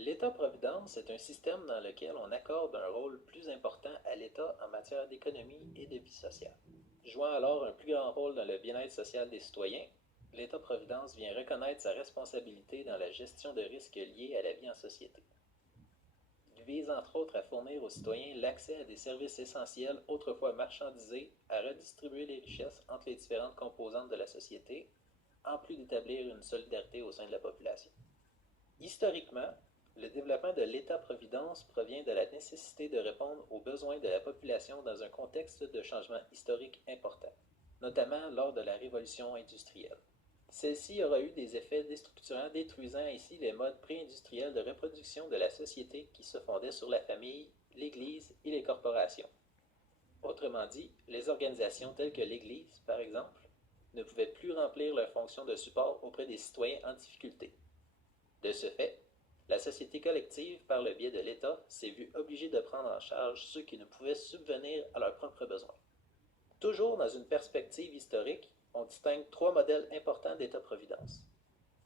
L'État-providence est un système dans lequel on accorde un rôle plus important à l'État en matière d'économie et de vie sociale. Jouant alors un plus grand rôle dans le bien-être social des citoyens, l'État-providence vient reconnaître sa responsabilité dans la gestion de risques liés à la vie en société. Il vise entre autres à fournir aux citoyens l'accès à des services essentiels autrefois marchandisés, à redistribuer les richesses entre les différentes composantes de la société, en plus d'établir une solidarité au sein de la population. Historiquement, le développement de l'État-providence provient de la nécessité de répondre aux besoins de la population dans un contexte de changement historique important, notamment lors de la Révolution industrielle. Celle-ci aura eu des effets déstructurants, détruisant ainsi les modes pré-industriels de reproduction de la société qui se fondaient sur la famille, l'Église et les corporations. Autrement dit, les organisations telles que l'Église, par exemple, ne pouvaient plus remplir leur fonction de support auprès des citoyens en difficulté. De ce fait, la société collective, par le biais de l'État, s'est vue obligée de prendre en charge ceux qui ne pouvaient subvenir à leurs propres besoins. Toujours dans une perspective historique, on distingue trois modèles importants d'État-providence,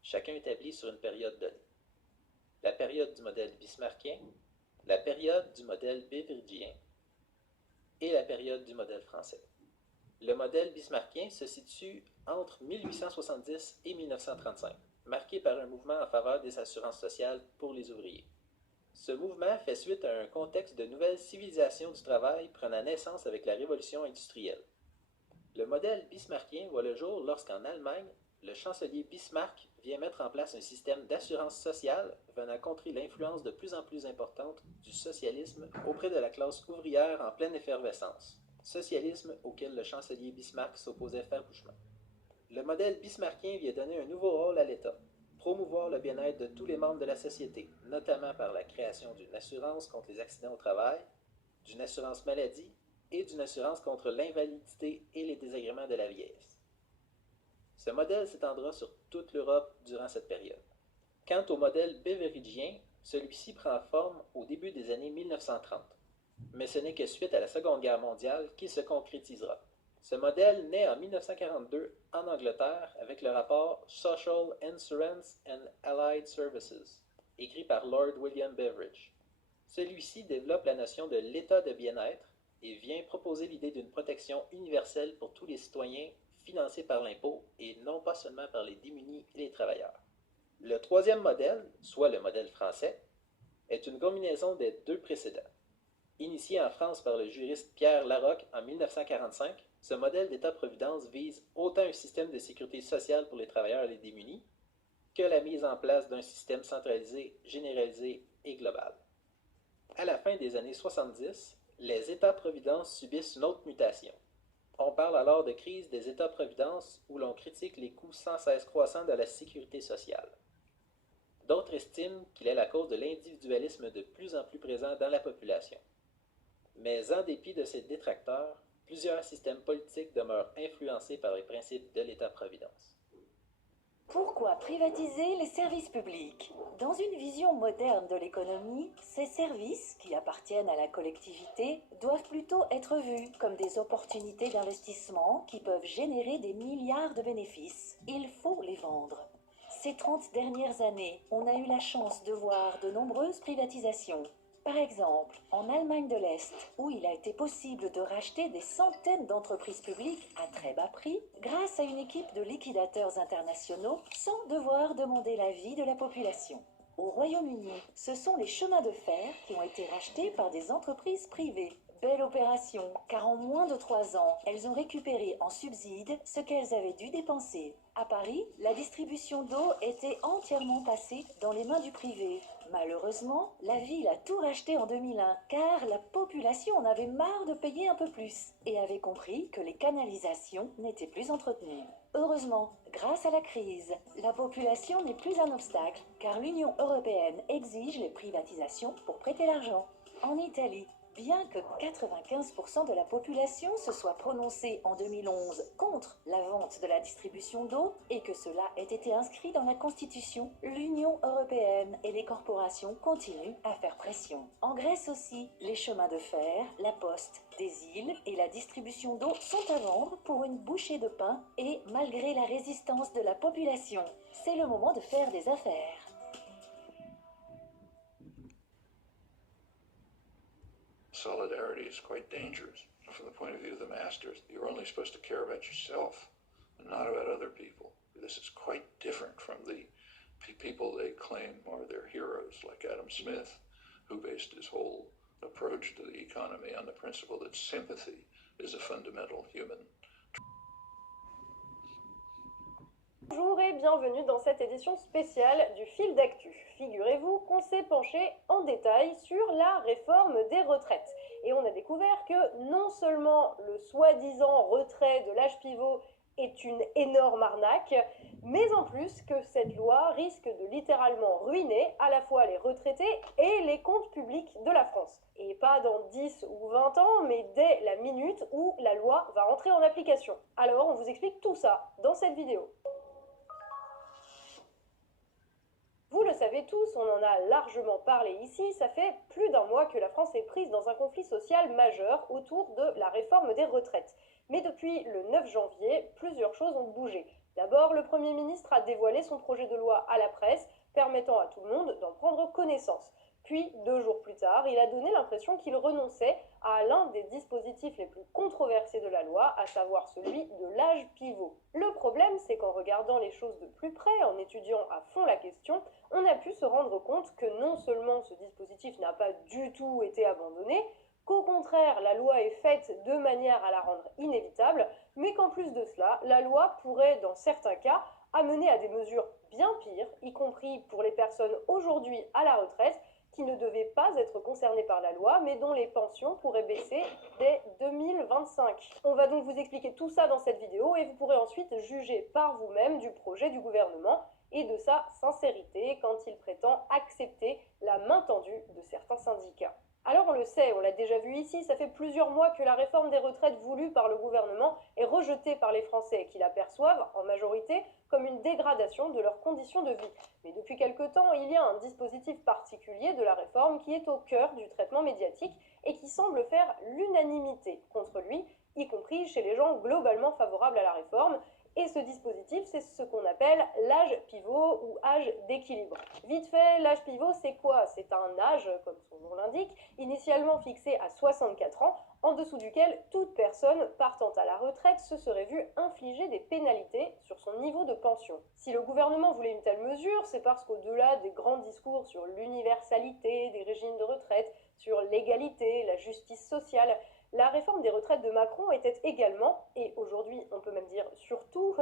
chacun établi sur une période donnée. La période du modèle bismarckien, la période du modèle beveridgien et la période du modèle français. Le modèle bismarckien se situe entre 1870 et 1935, marqué par un mouvement en faveur des assurances sociales pour les ouvriers. Ce mouvement fait suite à un contexte de nouvelle civilisation du travail prenant naissance avec la révolution industrielle. Le modèle bismarckien voit le jour lorsqu'en Allemagne, le chancelier Bismarck vient mettre en place un système d'assurance sociale venant contrer l'influence de plus en plus importante du socialisme auprès de la classe ouvrière en pleine effervescence, socialisme auquel le chancelier Bismarck s'opposait farouchement. Le modèle bismarckien vient donner un nouveau rôle à l'État, promouvoir le bien-être de tous les membres de la société, notamment par la création d'une assurance contre les accidents au travail, d'une assurance maladie et d'une assurance contre l'invalidité et les désagréments de la vieillesse. Ce modèle s'étendra sur toute l'Europe durant cette période. Quant au modèle beveridgien, celui-ci prend forme au début des années 1930, mais ce n'est que suite à la Seconde Guerre mondiale qu'il se concrétisera. Ce modèle naît en 1942 en Angleterre avec le rapport Social Insurance and Allied Services, écrit par Lord William Beveridge. Celui-ci développe la notion de l'état de bien-être et vient proposer l'idée d'une protection universelle pour tous les citoyens financée par l'impôt et non pas seulement par les démunis et les travailleurs. Le troisième modèle, soit le modèle français, est une combinaison des deux précédents. Initié en France par le juriste Pierre Laroque en 1945, ce modèle d'État-providence vise autant un système de sécurité sociale pour les travailleurs et les démunis que la mise en place d'un système centralisé, généralisé et global. À la fin des années 70, les États-providence subissent une autre mutation. On parle alors de crise des États-providence où l'on critique les coûts sans cesse croissants de la sécurité sociale. D'autres estiment qu'il est la cause de l'individualisme de plus en plus présent dans la population. Mais en dépit de ces détracteurs, plusieurs systèmes politiques demeurent influencés par les principes de l'État-providence. Pourquoi privatiser les services publics? Dans une vision moderne de l'économie, ces services, qui appartiennent à la collectivité, doivent plutôt être vus comme des opportunités d'investissement qui peuvent générer des milliards de bénéfices. Il faut les vendre. Ces 30 dernières années, on a eu la chance de voir de nombreuses privatisations. Par exemple, en Allemagne de l'Est, où il a été possible de racheter des centaines d'entreprises publiques à très bas prix, grâce à une équipe de liquidateurs internationaux, sans devoir demander l'avis de la population. Au Royaume-Uni, ce sont les chemins de fer qui ont été rachetés par des entreprises privées. Belle opération, car en moins de 3 ans, elles ont récupéré en subside ce qu'elles avaient dû dépenser. À Paris, la distribution d'eau était entièrement passée dans les mains du privé. Malheureusement, la ville a tout racheté en 2001, car la population en avait marre de payer un peu plus, et avait compris que les canalisations n'étaient plus entretenues. Heureusement, grâce à la crise, la population n'est plus un obstacle, car l'Union européenne exige les privatisations pour prêter l'argent. En Italie, bien que 95% de la population se soit prononcée en 2011 contre la vente de la distribution d'eau et que cela ait été inscrit dans la Constitution, l'Union européenne et les corporations continuent à faire pression. En Grèce aussi, les chemins de fer, la poste, des îles et la distribution d'eau sont à vendre pour une bouchée de pain et malgré la résistance de la population. C'est le moment de faire des affaires. solidarity is quite dangerous. From the point of view of the masters, you're only supposed to care about yourself and not about other people. This is quite different from the people they claim are their heroes, like Adam Smith, who based his whole approach to the economy on the principle that sympathy is a fundamental human. Bonjour et bienvenue dans cette édition spéciale du Fil d'actu. Figurez-vous qu'on s'est penché en détail sur la réforme des retraites. Et on a découvert que non seulement le soi-disant retrait de l'âge pivot est une énorme arnaque, mais en plus que cette loi risque de littéralement ruiner à la fois les retraités et les comptes publics de la France. Et pas dans 10 ou 20 ans, mais dès la minute où la loi va entrer en application. Alors on vous explique tout ça dans cette vidéo. Vous le savez tous, on en a largement parlé ici, ça fait plus d'un mois que la France est prise dans un conflit social majeur autour de la réforme des retraites. Mais depuis le 9 janvier, plusieurs choses ont bougé. D'abord, le Premier ministre a dévoilé son projet de loi à la presse, permettant à tout le monde d'en prendre connaissance. Puis, 2 jours plus tard, il a donné l'impression qu'il renonçait à l'un des dispositifs les plus controversés de la loi, à savoir celui de l'âge pivot. Le problème, c'est qu'en regardant les choses de plus près, en étudiant à fond la question, on a pu se rendre compte que non seulement ce dispositif n'a pas du tout été abandonné, qu'au contraire, la loi est faite de manière à la rendre inévitable, mais qu'en plus de cela, la loi pourrait, dans certains cas, amener à des mesures bien pires, y compris pour les personnes aujourd'hui à la retraite, qui ne devaient pas être concernées par la loi, mais dont les pensions pourraient baisser dès 2025. On va donc vous expliquer tout ça dans cette vidéo et vous pourrez ensuite juger par vous-même du projet du gouvernement et de sa sincérité quand il prétend accepter la main tendue de certains syndicats. Alors on le sait, on l'a déjà vu ici, ça fait plusieurs mois que la réforme des retraites voulue par le gouvernement est rejetée par les Français qui la perçoivent, en majorité, comme une dégradation de leurs conditions de vie. Mais depuis quelque temps, il y a un dispositif particulier de la réforme qui est au cœur du traitement médiatique et qui semble faire l'unanimité contre lui, y compris chez les gens globalement favorables à la réforme. Et ce dispositif, c'est ce qu'on appelle l'âge pivot ou âge d'équilibre. Vite fait, l'âge pivot, c'est quoi? C'est un âge, comme son nom l'indique, initialement fixé à 64 ans, en dessous duquel toute personne partant à la retraite se serait vue infliger des pénalités sur son niveau de pension. Si le gouvernement voulait une telle mesure, c'est parce qu'au-delà des grands discours sur l'universalité des régimes de retraite, sur l'égalité, la justice sociale, la réforme des retraites de Macron était également, et aujourd'hui on peut même dire surtout,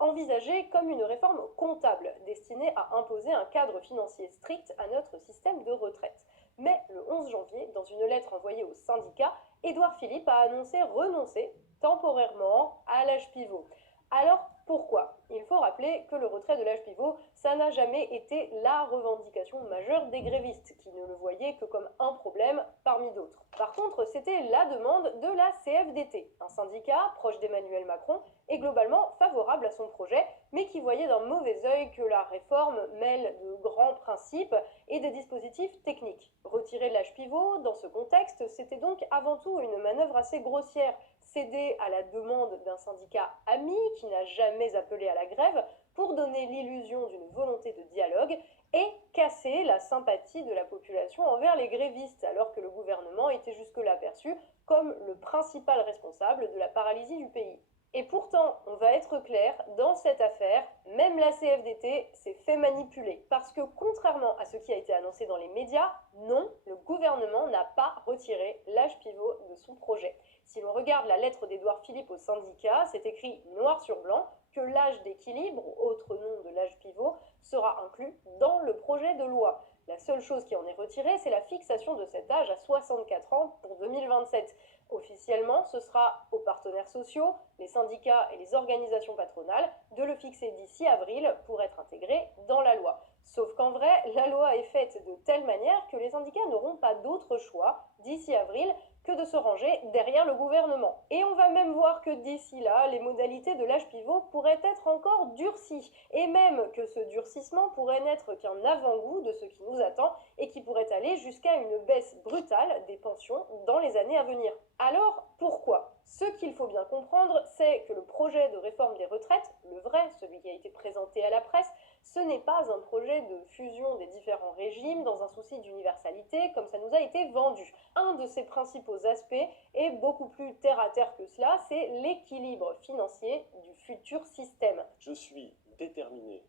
envisagée comme une réforme comptable destinée à imposer un cadre financier strict à notre système de retraite. Mais le 11 janvier, dans une lettre envoyée aux syndicats, Édouard Philippe a annoncé renoncer temporairement à l'âge pivot. Alors pourquoi? Il faut rappeler que le retrait de l'âge pivot, ça n'a jamais été la revendication majeure des grévistes, qui ne le voyaient que comme un problème parmi d'autres. Par contre, c'était la demande de la CFDT, un syndicat proche d'Emmanuel Macron et globalement favorable à son projet, mais qui voyait d'un mauvais œil que la réforme mêle de grands principes et des dispositifs techniques. Retirer l'âge pivot, dans ce contexte, c'était donc avant tout une manœuvre assez grossière, céder à la demande d'un syndicat ami qui n'a jamais appelé à la grève pour donner l'illusion d'une volonté de dialogue et casser la sympathie de la population envers les grévistes, alors que le gouvernement était jusque-là perçu comme le principal responsable de la paralysie du pays. Et pourtant, on va être clair, dans cette affaire, même la CFDT s'est fait manipuler. Parce que contrairement à ce qui a été annoncé dans les médias, non, le gouvernement n'a pas retiré l'âge pivot de son projet. Si l'on regarde la lettre d'Édouard Philippe au syndicat, c'est écrit noir sur blanc que l'âge d'équilibre, autre nom de l'âge pivot, sera inclus dans le projet de loi. La seule chose qui en est retirée, c'est la fixation de cet âge à 64 ans pour 2027. Officiellement, ce sera aux partenaires sociaux, les syndicats et les organisations patronales de le fixer d'ici avril pour être intégré dans la loi. Sauf qu'en vrai, la loi est faite de telle manière que les syndicats n'auront pas d'autre choix d'ici avril que de se ranger derrière le gouvernement. Et on va même voir que d'ici là, les modalités de l'âge pivot pourraient être encore durcies, et même que ce durcissement pourrait n'être qu'un avant-goût de ce qui nous attend, et qui pourrait aller jusqu'à une baisse brutale des pensions dans les années à venir. Alors, pourquoi? Ce qu'il faut bien comprendre, c'est que le projet de réforme des retraites, le vrai, celui qui a été présenté à la presse, Ce n'est pas un projet de fusion des différents régimes dans un souci d'universalité comme ça nous a été vendu. Un de ses principaux aspects est beaucoup plus terre à terre que cela, c'est l'équilibre financier du futur système. Je suis déterminé,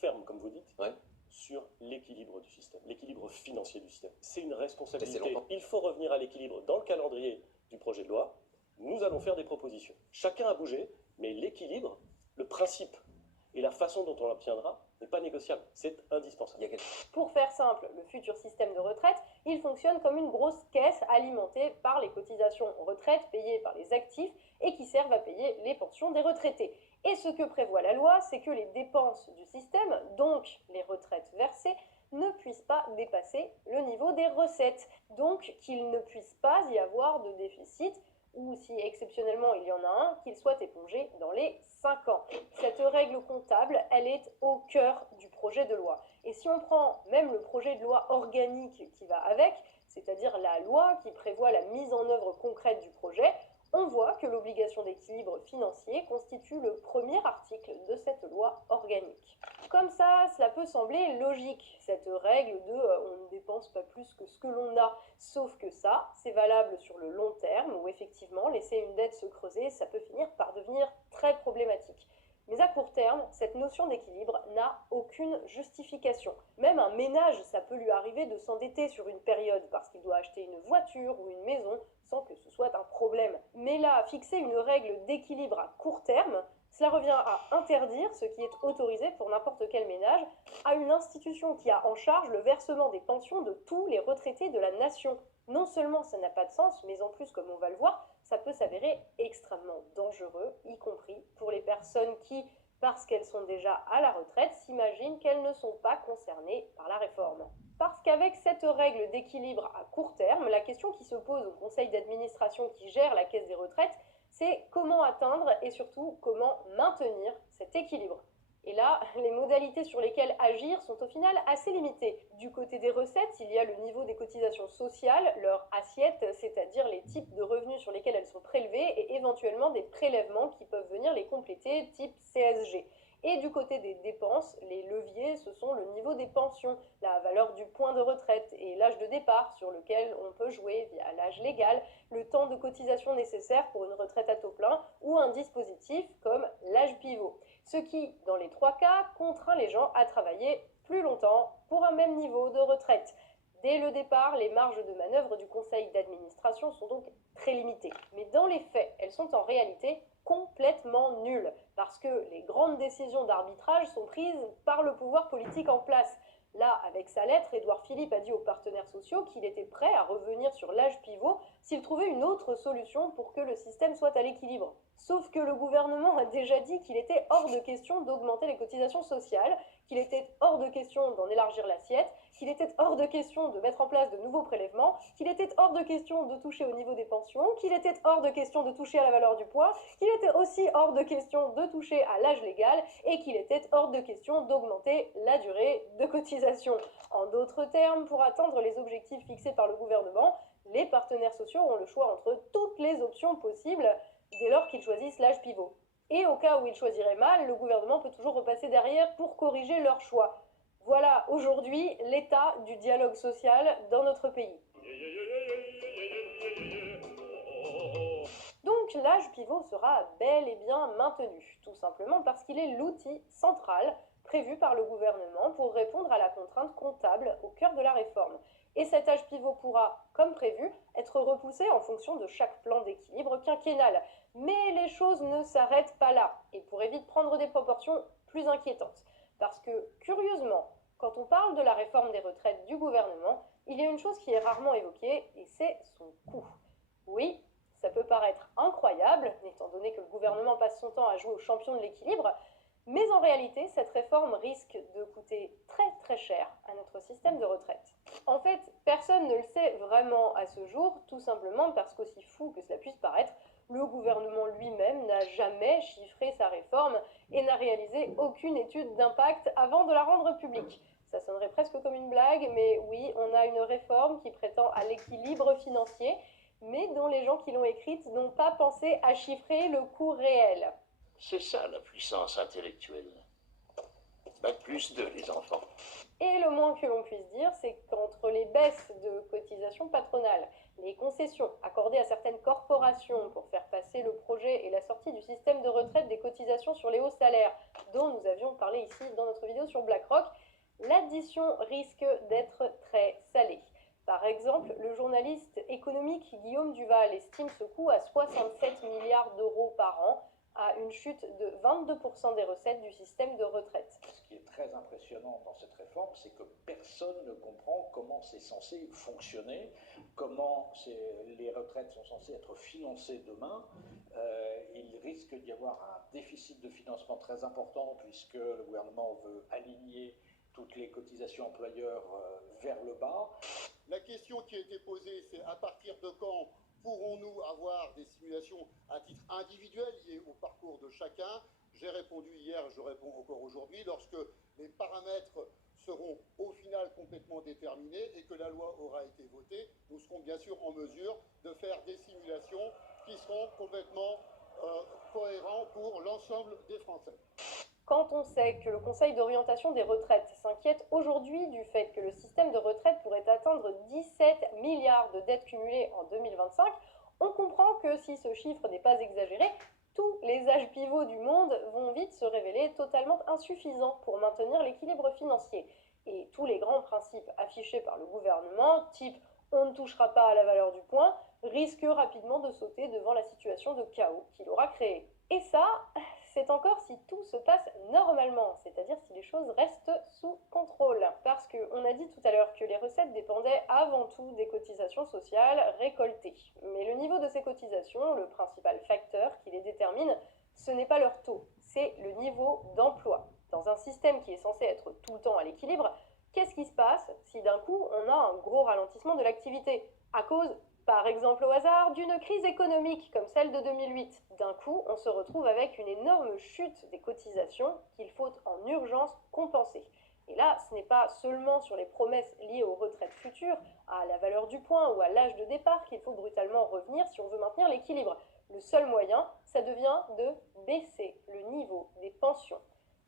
ferme comme vous dites, Ouais. sur l'équilibre du système, l'équilibre financier du système. C'est une Laissez responsabilité. longtemps. Il faut revenir à l'équilibre dans le calendrier du projet de loi. Nous allons faire des propositions. Chacun a bougé, mais l'équilibre, le principe et la façon dont on l'obtiendra n'est pas négociable. C'est indispensable. Il y a quelque... Pour faire simple, le futur système de retraite, il fonctionne comme une grosse caisse alimentée par les cotisations retraite payées par les actifs et qui servent à payer les pensions des retraités. Et ce que prévoit la loi, c'est que les dépenses du système, donc les retraites versées, ne puissent pas dépasser le niveau des recettes. Donc qu'il ne puisse pas y avoir de déficit, ou si exceptionnellement il y en a un, qu'il soit épongé dans les 5 ans. Cette règle comptable, elle est au cœur du projet de loi. Et si on prend même le projet de loi organique qui va avec, c'est-à-dire la loi qui prévoit la mise en œuvre concrète du projet, on voit que l'obligation d'équilibre financier constitue le premier article de cette loi organique. Comme ça, cela peut sembler logique, cette règle de on ne dépense pas plus que ce que l'on a. Sauf que ça, c'est valable sur le long terme, où effectivement, laisser une dette se creuser, ça peut finir par devenir très problématique. Mais à court terme, cette notion d'équilibre n'a aucune justification. Même un ménage, ça peut lui arriver de s'endetter sur une période parce qu'il doit acheter une voiture ou une maison sans que ce soit un problème. Mais là, fixer une règle d'équilibre à court terme, cela revient à interdire ce qui est autorisé pour n'importe quel ménage à une institution qui a en charge le versement des pensions de tous les retraités de la nation. Non seulement ça n'a pas de sens, mais en plus, comme on va le voir, ça peut s'avérer extrêmement dangereux, y compris pour les personnes qui, parce qu'elles sont déjà à la retraite, s'imaginent qu'elles ne sont pas concernées par la réforme. Parce qu'avec cette règle d'équilibre à court terme, la question qui se pose au conseil d'administration qui gère la caisse des retraites, c'est comment atteindre et surtout comment maintenir cet équilibre. Et là, les modalités sur lesquelles agir sont au final assez limitées. Du côté des recettes, il y a le niveau des cotisations sociales, leur assiette, c'est-à-dire les types de revenus sur lesquels elles sont prélevées et éventuellement des prélèvements qui peuvent venir les compléter, type CSG. Et du côté des dépenses, les leviers, ce sont le niveau des pensions, la valeur du point de retraite et l'âge de départ sur lequel on peut jouer via l'âge légal, le temps de cotisation nécessaire pour une retraite à taux plein ou un dispositif comme l'âge pivot. Ce qui, dans les 3 cas, contraint les gens à travailler plus longtemps pour un même niveau de retraite. Dès le départ, les marges de manœuvre du conseil d'administration sont donc très limitées. Mais dans les faits, elles sont en réalité complètement nulles, parce que les grandes décisions d'arbitrage sont prises par le pouvoir politique en place. Là, avec sa lettre, Édouard Philippe a dit aux partenaires sociaux qu'il était prêt à revenir sur l'âge pivot s'il trouvait une autre solution pour que le système soit à l'équilibre. Sauf que le gouvernement a déjà dit qu'il était hors de question d'augmenter les cotisations sociales, qu'il était hors de question d'en élargir l'assiette, qu'il était hors de question de mettre en place de nouveaux prélèvements, qu'il était hors de question de toucher au niveau des pensions, qu'il était hors de question de toucher à la valeur du point, qu'il était aussi hors de question de toucher à l'âge légal et qu'il était hors de question d'augmenter la durée de cotisation. En d'autres termes, pour atteindre les objectifs fixés par le gouvernement, les partenaires sociaux ont le choix entre toutes les options possibles dès lors qu'ils choisissent l'âge pivot. Et au cas où ils choisiraient mal, le gouvernement peut toujours repasser derrière pour corriger leur choix. Voilà aujourd'hui l'état du dialogue social dans notre pays. Donc l'âge pivot sera bel et bien maintenu, tout simplement parce qu'il est l'outil central prévu par le gouvernement pour répondre à la contrainte comptable au cœur de la réforme. Et cet âge pivot pourra, comme prévu, être repoussé en fonction de chaque plan d'équilibre quinquennal. Mais les choses ne s'arrêtent pas là, et pourraient vite prendre des proportions plus inquiétantes. Parce que, curieusement, quand on parle de la réforme des retraites du gouvernement, il y a une chose qui est rarement évoquée, et c'est son coût. Oui, ça peut paraître incroyable, étant donné que le gouvernement passe son temps à jouer au champion de l'équilibre, mais en réalité, cette réforme risque de coûter très très cher à notre système de retraite. En fait, personne ne le sait vraiment à ce jour, tout simplement parce qu'aussi fou que cela puisse paraître, le gouvernement lui-même n'a jamais chiffré sa réforme et n'a réalisé aucune étude d'impact avant de la rendre publique. Ça sonnerait presque comme une blague, mais oui, on a une réforme qui prétend à l'équilibre financier, mais dont les gens qui l'ont écrite n'ont pas pensé à chiffrer le coût réel. C'est ça la puissance intellectuelle. Bac+2, les enfants. Et le moins que l'on puisse dire, c'est qu'entre les baisses de cotisations patronales, les concessions accordées à certaines corporations pour faire passer le projet et la sortie du système de retraite des cotisations sur les hauts salaires, dont nous avions parlé ici dans notre vidéo sur BlackRock, l'addition risque d'être très salée. Par exemple, le journaliste économique Guillaume Duval estime ce coût à 67 milliards d'euros par an, à une chute de 22% des recettes du système de retraite. Ce qui est très impressionnant dans cette réforme, c'est que personne ne comprend comment c'est censé fonctionner, comment les retraites sont censées être financées demain. Il risque d'y avoir un déficit de financement très important puisque le gouvernement veut aligner toutes les cotisations employeurs vers le bas. La question qui a été posée, c'est à partir de quand pourrons-nous avoir des simulations à titre individuel liées au parcours de chacun? J'ai répondu hier, je réponds encore aujourd'hui, lorsque les paramètres seront au final complètement déterminés et que la loi aura été votée, nous serons bien sûr en mesure de faire des simulations qui seront complètement cohérentes pour l'ensemble des Français. Quand on sait que le Conseil d'orientation des retraites s'inquiète aujourd'hui du fait que le système de retraite pourrait atteindre 17 milliards de dettes cumulées en 2025, on comprend que si ce chiffre n'est pas exagéré, tous les âges pivots du monde vont vite se révéler totalement insuffisants pour maintenir l'équilibre financier. Et tous les grands principes affichés par le gouvernement, type « on ne touchera pas à la valeur du point », risquent rapidement de sauter devant la situation de chaos qu'il aura créée. Et ça, c'est encore si tout se passe normalement, c'est-à-dire si les choses restent sous contrôle. Parce qu'on a dit tout à l'heure que les recettes dépendaient avant tout des cotisations sociales récoltées. Mais le niveau de ces cotisations, le principal facteur qui les détermine, ce n'est pas leur taux, c'est le niveau d'emploi. Dans un système qui est censé être tout le temps à l'équilibre, qu'est-ce qui se passe si d'un coup on a un gros ralentissement de l'activité à cause, par exemple au hasard, d'une crise économique comme celle de 2008. D'un coup, on se retrouve avec une énorme chute des cotisations qu'il faut en urgence compenser. Et là, ce n'est pas seulement sur les promesses liées aux retraites futures, à la valeur du point ou à l'âge de départ qu'il faut brutalement revenir si on veut maintenir l'équilibre. Le seul moyen, ça devient de baisser le niveau des pensions.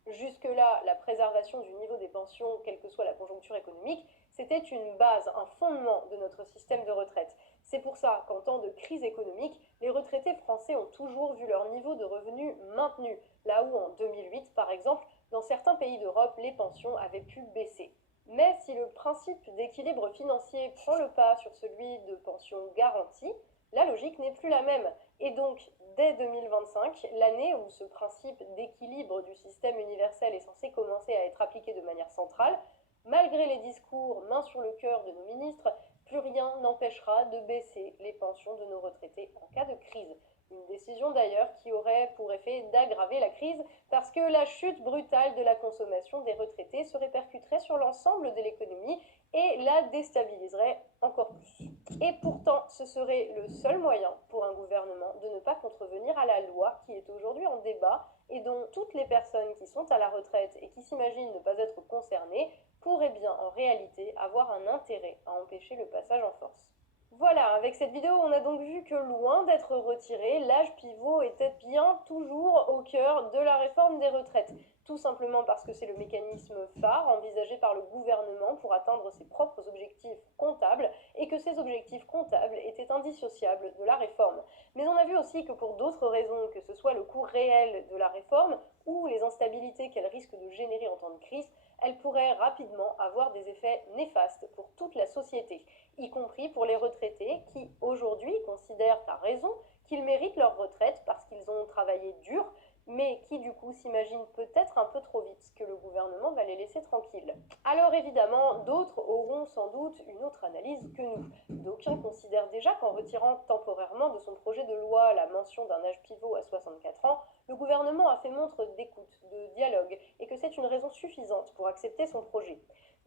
Jusque-là, la préservation du niveau des pensions, quelle que soit la conjoncture économique, c'était une base, un fondement de notre système de retraite. C'est pour ça qu'en temps de crise économique, les retraités français ont toujours vu leur niveau de revenus maintenu, là où en 2008, par exemple, dans certains pays d'Europe, les pensions avaient pu baisser. Mais si le principe d'équilibre financier prend le pas sur celui de pension garantie, la logique n'est plus la même. Et donc, dès 2025, l'année où ce principe d'équilibre du système universel est censé commencer à être appliqué de manière centrale, malgré les discours main sur le cœur de nos ministres, plus rien n'empêchera de baisser les pensions de nos retraités en cas de crise. Une décision d'ailleurs qui aurait pour effet d'aggraver la crise parce que la chute brutale de la consommation des retraités se répercuterait sur l'ensemble de l'économie et la déstabiliserait encore plus. Et pourtant, ce serait le seul moyen pour un gouvernement de ne pas contrevenir à la loi qui est aujourd'hui en débat et dont toutes les personnes qui sont à la retraite et qui s'imaginent ne pas être concernées pourraient bien en réalité avoir un intérêt à empêcher le passage en force. Voilà, avec cette vidéo, on a donc vu que loin d'être retiré, l'âge pivot était bien toujours au cœur de la réforme des retraites. Tout simplement parce que c'est le mécanisme phare envisagé par le gouvernement pour atteindre ses propres objectifs comptables et que ces objectifs comptables étaient indissociables de la réforme. Mais on a vu aussi que pour d'autres raisons, que ce soit le coût réel de la réforme ou les instabilités qu'elle risque de générer en temps de crise, elle pourrait rapidement avoir des effets néfastes pour toute la société, y compris pour les retraités qui, aujourd'hui, considèrent à raison qu'ils méritent leur retraite parce qu'ils ont travaillé dur, mais qui du coup s'imaginent peut-être un peu trop vite que le gouvernement va les laisser tranquilles. Alors évidemment, d'autres auront sans doute une autre analyse que nous. D'aucuns considèrent déjà qu'en retirant temporairement de son projet de loi la mention d'un âge pivot à 64 ans, le gouvernement a fait montre d'écoute, de dialogue, et que c'est une raison suffisante pour accepter son projet.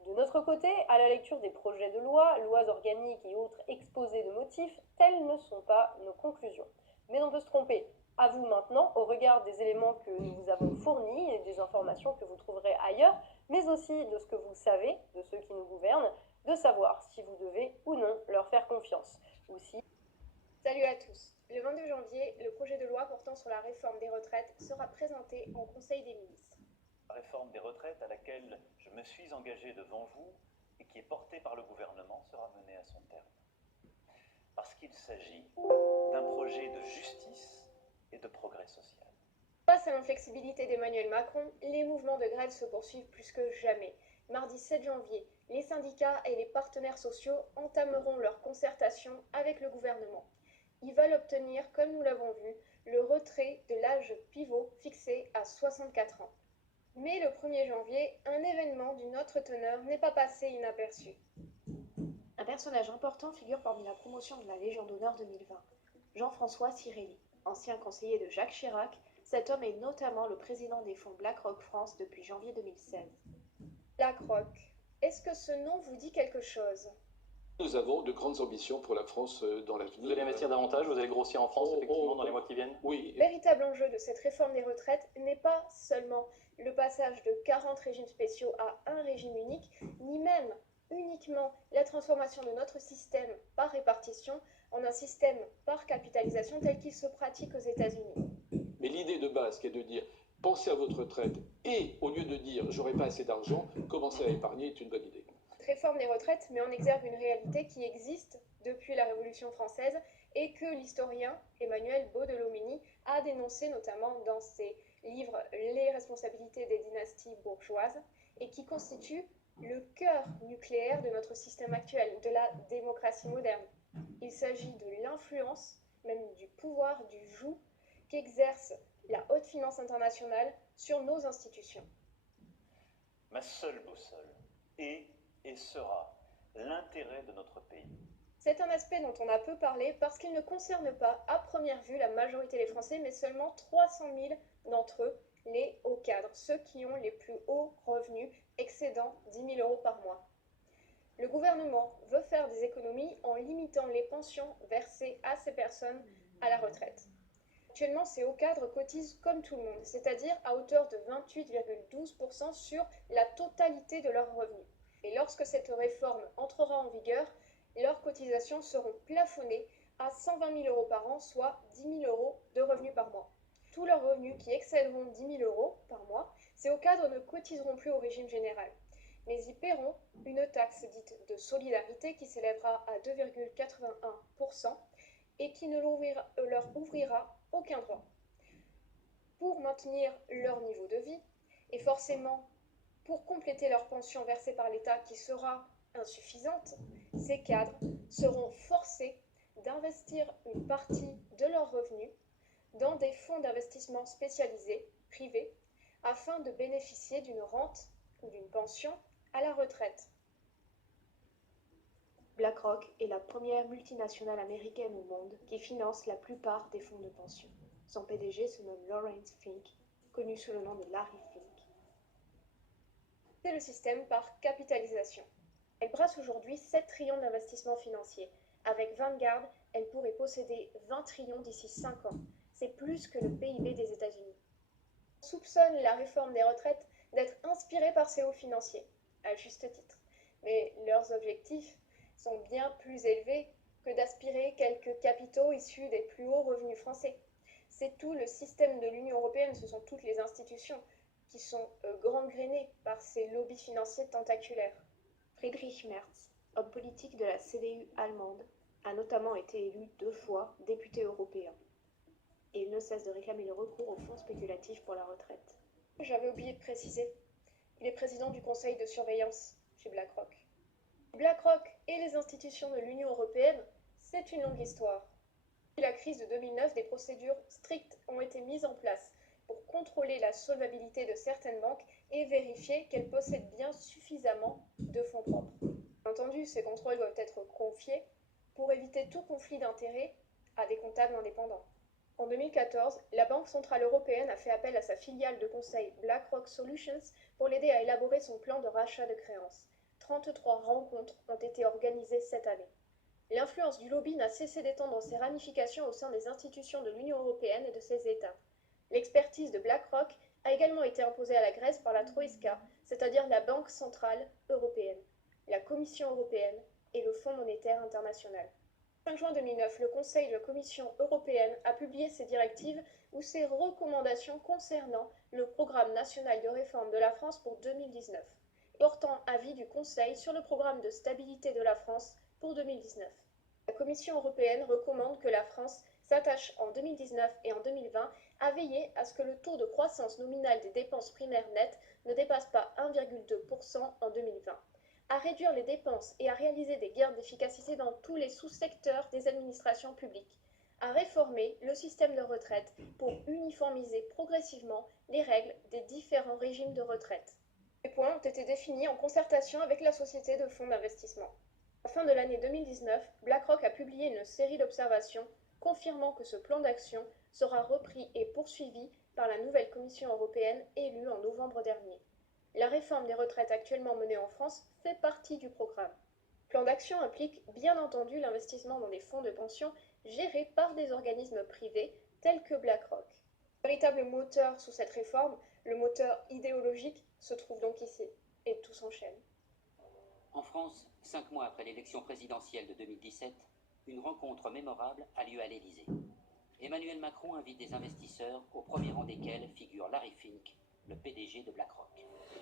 De notre côté, à la lecture des projets de loi, lois organiques et autres exposés de motifs, telles ne sont pas nos conclusions. Mais on peut se tromper. À vous maintenant, au regard des éléments que nous vous avons fournis et des informations que vous trouverez ailleurs, mais aussi de ce que vous savez, de ceux qui nous gouvernent, de savoir si vous devez ou non leur faire confiance. Ou si... Salut à tous. Le 22 janvier, le projet de loi portant sur la réforme des retraites sera présenté en Conseil des ministres. La réforme des retraites à laquelle je me suis engagé devant vous et qui est portée par le gouvernement sera menée à son terme. Parce qu'il s'agit d'un projet de justice et de progrès social. Face à l'inflexibilité d'Emmanuel Macron, les mouvements de grève se poursuivent plus que jamais. Mardi 7 janvier, les syndicats et les partenaires sociaux entameront leur concertation avec le gouvernement. Ils veulent obtenir, comme nous l'avons vu, le retrait de l'âge pivot fixé à 64 ans. Mais le 1er janvier, un événement d'une autre teneur n'est pas passé inaperçu. Un personnage important figure parmi la promotion de la Légion d'honneur 2020. Jean-François Cirelli, ancien conseiller de Jacques Chirac, cet homme est notamment le président des fonds BlackRock France depuis janvier 2016. BlackRock, est-ce que ce nom vous dit quelque chose ? Nous avons de grandes ambitions pour la France dans l'avenir. Vous allez investir davantage, vous allez grossir en France, effectivement, dans les mois qui viennent? Oui. Le véritable enjeu de cette réforme des retraites n'est pas seulement le passage de 40 régimes spéciaux à un régime unique, ni même uniquement la transformation de notre système par répartition en un système par capitalisation tel qu'il se pratique aux États-Unis. Mais l'idée de base qui est de dire pensez à votre retraite et au lieu de dire j'aurai pas assez d'argent, commencez à épargner est une bonne idée. Cette réforme des retraites met en exergue une réalité qui existe depuis la Révolution française et que l'historien Emmanuel Baudelomini a dénoncé notamment dans ses livres Les responsabilités des dynasties bourgeoises et qui constitue le cœur nucléaire de notre système actuel, de la démocratie moderne. Il s'agit de l'influence, même du pouvoir, du joug qu'exerce la haute finance internationale sur nos institutions. Ma seule boussole est et sera l'intérêt de notre pays. C'est un aspect dont on a peu parlé parce qu'il ne concerne pas, à première vue, la majorité des Français, mais seulement 300 000 d'entre eux, les hauts cadres, ceux qui ont les plus hauts revenus excédant 10 000 euros par mois. Le gouvernement veut faire des économies en limitant les pensions versées à ces personnes à la retraite. Actuellement, ces hauts cadres cotisent comme tout le monde, c'est-à-dire à hauteur de 28,12% sur la totalité de leurs revenus. Et lorsque cette réforme entrera en vigueur, leurs cotisations seront plafonnées à 120 000 euros par an, soit 10 000 euros de revenus par mois. Tous leurs revenus qui excéderont 10 000 euros par mois, ces hauts cadres ne cotiseront plus au régime général, mais y paieront une taxe dite de solidarité qui s'élèvera à 2,81% et qui ne leur ouvrira aucun droit. Pour maintenir leur niveau de vie, et forcément pour compléter leur pension versée par l'État qui sera insuffisante, ces cadres seront forcés d'investir une partie de leurs revenus dans des fonds d'investissement spécialisés, privés, afin de bénéficier d'une rente ou d'une pension à la retraite. BlackRock est la première multinationale américaine au monde qui finance la plupart des fonds de pension. Son PDG se nomme Lawrence Fink, connu sous le nom de Larry Fink. C'est le système par capitalisation. Elle brasse aujourd'hui 7 trillions d'investissements financiers. Avec Vanguard, elle pourrait posséder 20 trillions d'ici 5 ans. C'est plus que le PIB des États-Unis. On soupçonne la réforme des retraites d'être inspirée par ces hauts financiers, à juste titre. Mais leurs objectifs sont bien plus élevés que d'aspirer quelques capitaux issus des plus hauts revenus français. C'est tout le système de l'Union européenne, ce sont toutes les institutions qui sont gangrénées par ces lobbies financiers tentaculaires. Friedrich Merz, homme politique de la CDU allemande, a notamment été élu 2 fois député européen. Et il ne cesse de réclamer le recours aux fonds spéculatifs pour la retraite. J'avais oublié de préciser, il est président du conseil de surveillance chez BlackRock. BlackRock et les institutions de l'Union européenne, c'est une longue histoire. Depuis la crise de 2009, des procédures strictes ont été mises en place pour contrôler la solvabilité de certaines banques et vérifier qu'elles possèdent bien suffisamment de fonds propres. Bien entendu, ces contrôles doivent être confiés pour éviter tout conflit d'intérêts à des comptables indépendants. En 2014, la Banque centrale européenne a fait appel à sa filiale de conseil BlackRock Solutions pour l'aider à élaborer son plan de rachat de créances. 33 rencontres ont été organisées cette année. L'influence du lobby n'a cessé d'étendre ses ramifications au sein des institutions de l'Union européenne et de ses États. L'expertise de BlackRock a également été imposée à la Grèce par la Troïka, c'est-à-dire la Banque centrale européenne, la Commission européenne et le Fonds monétaire international. Le 5 juin 2009, le Conseil de la Commission européenne a publié ses directives ou ses recommandations concernant le programme national de réforme de la France pour 2019, portant avis du Conseil sur le programme de stabilité de la France pour 2019. La Commission européenne recommande que la France s'attache en 2019 et en 2020 à veiller à ce que le taux de croissance nominale des dépenses primaires nettes ne dépasse pas 1,2% en 2020, à réduire les dépenses et à réaliser des gains d'efficacité dans tous les sous-secteurs des administrations publiques, à réformer le système de retraite pour uniformiser progressivement les règles des différents régimes de retraite. Ces points ont été définis en concertation avec la société de fonds d'investissement. À la fin de l'année 2019, BlackRock a publié une série d'observations confirmant que ce plan d'action sera repris et poursuivi par la nouvelle Commission européenne élue en novembre dernier. La réforme des retraites actuellement menée en France fait partie du programme. Le plan d'action implique bien entendu l'investissement dans des fonds de pension gérés par des organismes privés tels que BlackRock. Le véritable moteur sous cette réforme, le moteur idéologique, se trouve donc ici, et tout s'enchaîne. En France, 5 mois après l'élection présidentielle de 2017, une rencontre mémorable a lieu à l'Élysée. Emmanuel Macron invite des investisseurs, au premier rang desquels figure Larry Fink, le PDG de BlackRock.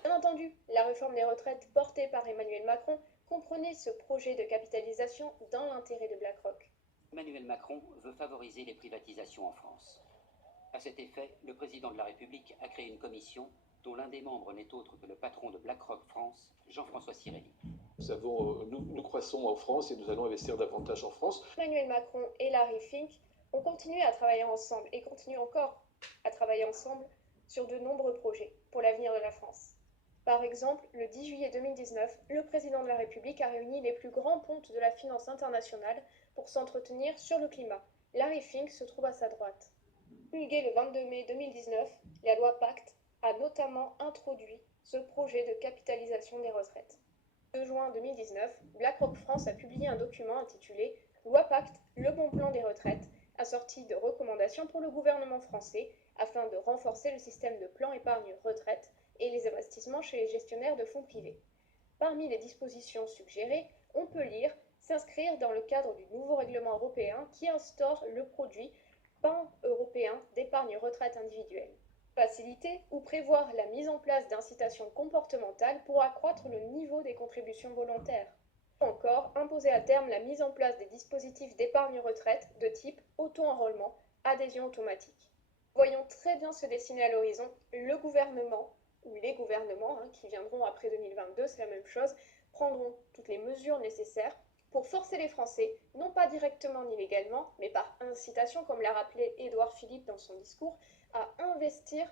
Bien entendu, la réforme des retraites portée par Emmanuel Macron comprenait ce projet de capitalisation dans l'intérêt de BlackRock. Emmanuel Macron veut favoriser les privatisations en France. À cet effet, le président de la République a créé une commission dont l'un des membres n'est autre que le patron de BlackRock France, Jean-François Cirelli. Nous croissons en France et nous allons investir davantage en France. Emmanuel Macron et Larry Fink ont continué à travailler ensemble et continuent encore à travailler ensemble sur de nombreux projets pour l'avenir de la France. Par exemple, le 10 juillet 2019, le président de la République a réuni les plus grands pontes de la finance internationale pour s'entretenir sur le climat. Larry Fink se trouve à sa droite. Promulguée le 22 mai 2019, la loi Pacte a notamment introduit ce projet de capitalisation des retraites. Le 2 juin 2019, BlackRock France a publié un document intitulé « Loi Pacte, le bon plan des retraites », assorti de recommandations pour le gouvernement français afin de renforcer le système de plan épargne-retraite et les investissements chez les gestionnaires de fonds privés. Parmi les dispositions suggérées, on peut lire « S'inscrire dans le cadre du nouveau règlement européen qui instaure le produit pan-européen d'épargne-retraite individuelle. Faciliter ou prévoir la mise en place d'incitations comportementales pour accroître le niveau des contributions volontaires. Ou encore, imposer à terme la mise en place des dispositifs d'épargne-retraite de type auto-enrôlement, adhésion automatique. Voyons très bien se dessiner à l'horizon le gouvernement, ou les gouvernements qui viendront après 2022, c'est la même chose, prendront toutes les mesures nécessaires pour forcer les Français, non pas directement ni légalement, mais par incitation, comme l'a rappelé Édouard Philippe dans son discours, à investir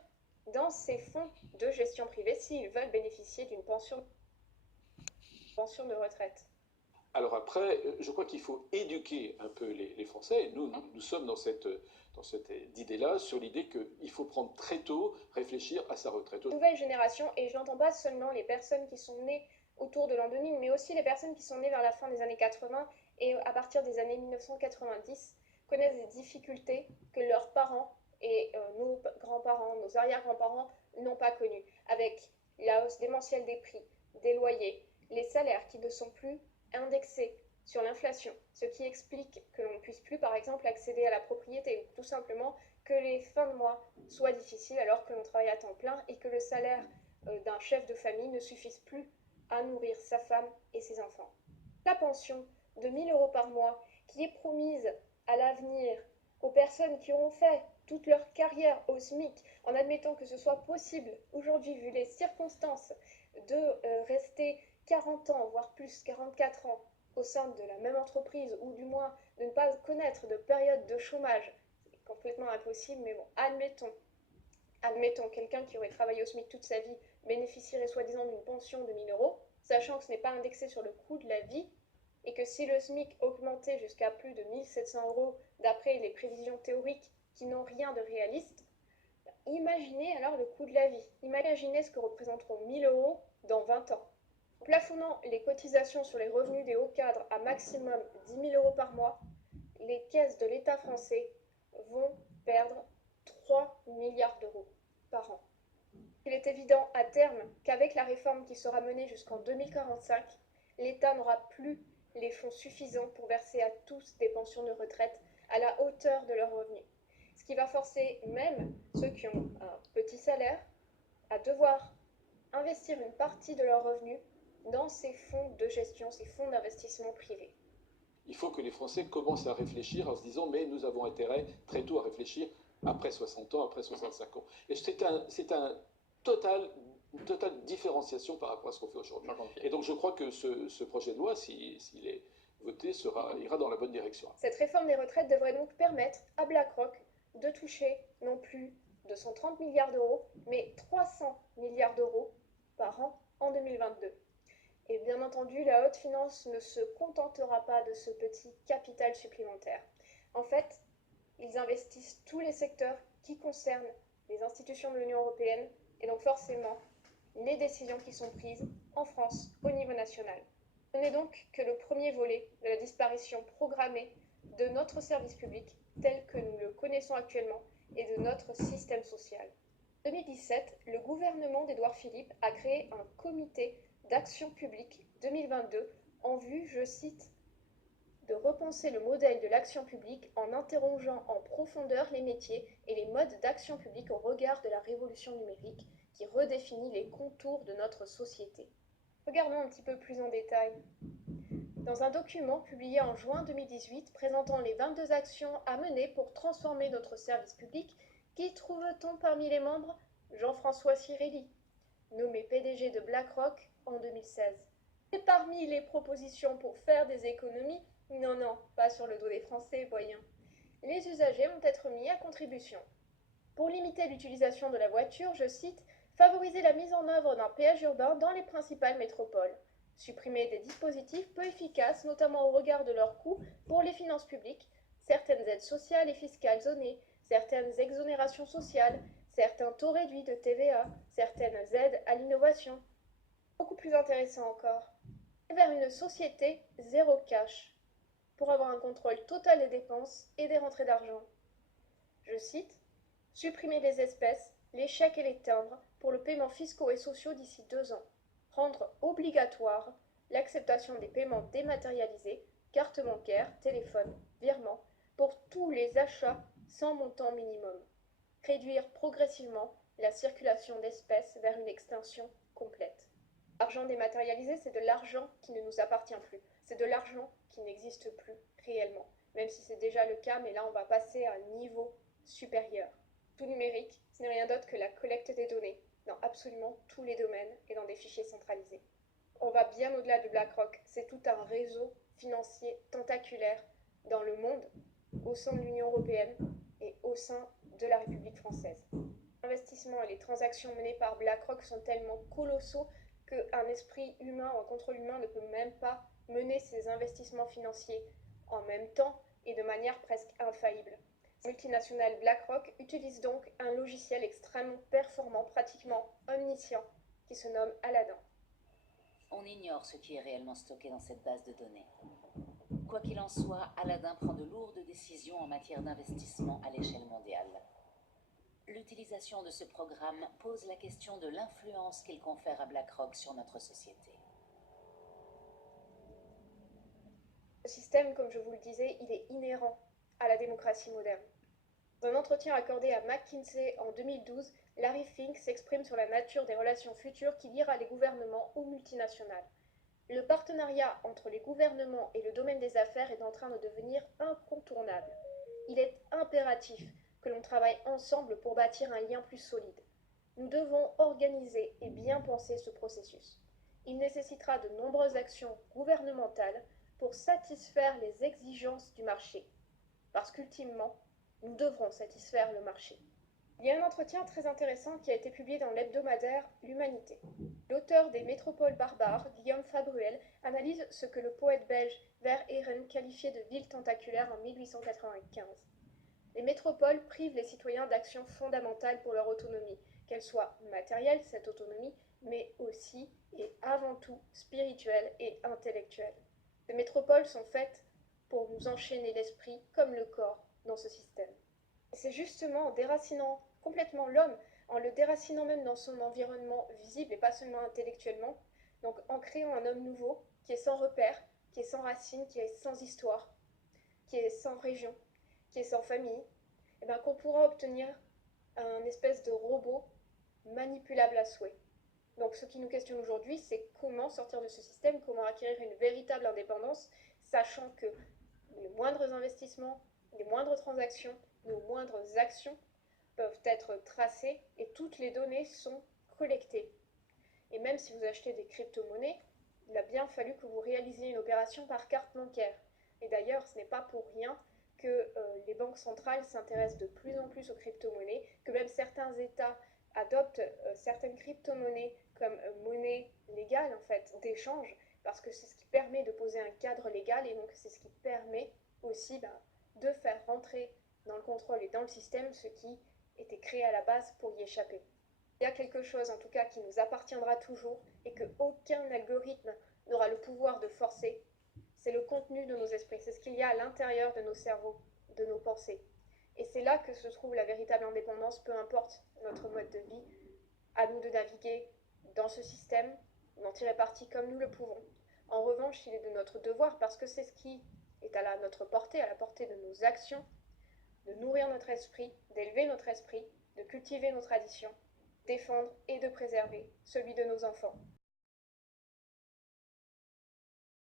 dans ces fonds de gestion privée s'ils veulent bénéficier d'une pension de retraite. Alors après, je crois qu'il faut éduquer un peu les Français. Nous sommes dans cette idée-là, sur l'idée qu'il faut prendre très tôt, réfléchir à sa retraite. Nouvelle génération, et je n'entends pas seulement les personnes qui sont nées autour de l'an 2000, mais aussi les personnes qui sont nées vers la fin des années 80 et à partir des années 1990, connaissent des difficultés que leurs parents et nos grands-parents, nos arrière-grands-parents n'ont pas connues, avec la hausse démentielle des prix, des loyers, les salaires qui ne sont plus indexés sur l'inflation, ce qui explique que l'on ne puisse plus, par exemple, accéder à la propriété, ou tout simplement que les fins de mois soient difficiles alors que l'on travaille à temps plein et que le salaire d'un chef de famille ne suffise plus à nourrir sa femme et ses enfants. La pension de 1 000 € par mois qui est promise à l'avenir aux personnes qui auront fait toute leur carrière au SMIC, en admettant que ce soit possible aujourd'hui, vu les circonstances, de rester 40 ans, voire plus, 44 ans, au sein de la même entreprise, ou du moins de ne pas connaître de période de chômage, c'est complètement impossible, mais bon, admettons quelqu'un qui aurait travaillé au SMIC toute sa vie bénéficierait soi-disant d'une pension de 1 000 €, sachant que ce n'est pas indexé sur le coût de la vie, et que si le SMIC augmentait jusqu'à plus de 1 700 € d'après les prévisions théoriques qui n'ont rien de réaliste, imaginez alors le coût de la vie. Imaginez ce que représenteront 1 000 € dans 20 ans. En plafonnant les cotisations sur les revenus des hauts cadres à maximum 10 000 € par mois, les caisses de l'État français vont perdre 3 milliards d'euros par an. Il est évident à terme qu'avec la réforme qui sera menée jusqu'en 2045, l'État n'aura plus les fonds suffisants pour verser à tous des pensions de retraite à la hauteur de leurs revenus. Ce qui va forcer même ceux qui ont un petit salaire à devoir investir une partie de leurs revenus dans ces fonds de gestion, ces fonds d'investissement privés. Il faut que les Français commencent à réfléchir en se disant mais nous avons intérêt très tôt à réfléchir après 60 ans, après 65 ans. Et c'est une totale différenciation par rapport à ce qu'on fait aujourd'hui. Et donc je crois que ce projet de loi, s'il est voté, ira dans la bonne direction. Cette réforme des retraites devrait donc permettre à BlackRock de toucher non plus 230 milliards d'euros, mais 300 milliards d'euros par an en 2022. Et bien entendu, la haute finance ne se contentera pas de ce petit capital supplémentaire. En fait, ils investissent tous les secteurs qui concernent les institutions de l'Union européenne et donc forcément les décisions qui sont prises en France au niveau national. Ce n'est donc que le premier volet de la disparition programmée de notre service public tel que nous le connaissons actuellement et de notre système social. En 2017, le gouvernement d'Édouard Philippe a créé un comité d'action publique 2022 en vue, je cite, de repenser le modèle de l'action publique en interrogeant en profondeur les métiers et les modes d'action publique au regard de la révolution numérique qui redéfinit les contours de notre société. Regardons un petit peu plus en détail. Dans un document publié en juin 2018 présentant les 22 actions à mener pour transformer notre service public, qui trouve-t-on parmi les membres? Jean-François Cirelli, nommé PDG de BlackRock en 2016. Et parmi les propositions pour faire des économies, non, pas sur le dos des Français, voyons. Les usagers vont être mis à contribution. Pour limiter l'utilisation de la voiture, je cite, favoriser la mise en œuvre d'un péage urbain dans les principales métropoles. Supprimer des dispositifs peu efficaces, notamment au regard de leurs coûts pour les finances publiques, certaines aides sociales et fiscales zonées, certaines exonérations sociales, certains taux réduits de TVA, certaines aides à l'innovation. Beaucoup plus intéressant encore, vers une société zéro cash, pour avoir un contrôle total des dépenses et des rentrées d'argent. Je cite, supprimer les espèces, les chèques et les timbres pour le paiement fiscaux et sociaux d'ici 2 ans. Rendre obligatoire l'acceptation des paiements dématérialisés, carte bancaire, téléphone, virement, pour tous les achats sans montant minimum. Réduire progressivement la circulation d'espèces vers une extinction complète. L'argent dématérialisé, c'est de l'argent qui ne nous appartient plus. C'est de l'argent qui n'existe plus réellement. Même si c'est déjà le cas, mais là on va passer à un niveau supérieur. Tout numérique, ce n'est rien d'autre que la collecte des données dans absolument tous les domaines et dans des fichiers centralisés. On va bien au-delà de BlackRock. C'est tout un réseau financier tentaculaire dans le monde, au sein de l'Union européenne et au sein de la République française. L'investissement et les transactions menées par BlackRock sont tellement colossaux qu'un esprit humain ou un contrôle humain ne peut même pas mener ces investissements financiers en même temps et de manière presque infaillible. La multinationale BlackRock utilise donc un logiciel extrêmement performant, pratiquement omniscient, qui se nomme Aladdin. On ignore ce qui est réellement stocké dans cette base de données. Quoi qu'il en soit, Aladdin prend de lourdes décisions en matière d'investissement à l'échelle mondiale. L'utilisation de ce programme pose la question de l'influence qu'il confère à BlackRock sur notre société. Ce système, comme je vous le disais, il est inhérent à la démocratie moderne. Dans un entretien accordé à McKinsey en 2012, Larry Fink s'exprime sur la nature des relations futures qui liera les gouvernements aux multinationales. Le partenariat entre les gouvernements et le domaine des affaires est en train de devenir incontournable. Il est impératif que l'on travaille ensemble pour bâtir un lien plus solide. Nous devons organiser et bien penser ce processus. Il nécessitera de nombreuses actions gouvernementales pour satisfaire les exigences du marché. Parce qu'ultimement, nous devrons satisfaire le marché. Il y a un entretien très intéressant qui a été publié dans l'hebdomadaire L'Humanité. L'auteur des Métropoles barbares, Guillaume Fabruel, analyse ce que le poète belge Verhaeren qualifiait de ville tentaculaire en 1895. Les métropoles privent les citoyens d'actions fondamentales pour leur autonomie, qu'elle soit matérielle, cette autonomie, mais aussi et avant tout spirituelle et intellectuelle. Les métropoles sont faites pour nous enchaîner l'esprit comme le corps dans ce système. Et c'est justement en déracinant complètement l'homme, en le déracinant même dans son environnement visible et pas seulement intellectuellement, donc en créant un homme nouveau qui est sans repère, qui est sans racines, qui est sans histoire, qui est sans région, qui est sans famille, et bien qu'on pourra obtenir un espèce de robot manipulable à souhait. Donc ce qui nous questionne aujourd'hui, c'est comment sortir de ce système, comment acquérir une véritable indépendance, sachant que les moindres investissements, les moindres transactions, nos moindres actions peuvent être tracées et toutes les données sont collectées. Et même si vous achetez des crypto-monnaies, il a bien fallu que vous réalisiez une opération par carte bancaire. Et d'ailleurs, ce n'est pas pour rien que les banques centrales s'intéressent de plus en plus aux crypto-monnaies, que même certains États adoptent certaines crypto-monnaies comme monnaie légale en fait d'échange, parce que c'est ce qui permet de poser un cadre légal et donc c'est ce qui permet aussi de faire rentrer dans le contrôle et dans le système ce qui était créé à la base pour y échapper. Il y a quelque chose en tout cas qui nous appartiendra toujours et que aucun algorithme n'aura le pouvoir de forcer, c'est le contenu de nos esprits, c'est ce qu'il y a à l'intérieur de nos cerveaux, de nos pensées. Et c'est là que se trouve la véritable indépendance, peu importe notre mode de vie, à nous de naviguer dans ce système, d'en tirer parti comme nous le pouvons. En revanche, il est de notre devoir, parce que c'est ce qui est à notre portée, à la portée de nos actions, de nourrir notre esprit, d'élever notre esprit, de cultiver nos traditions, défendre et de préserver celui de nos enfants.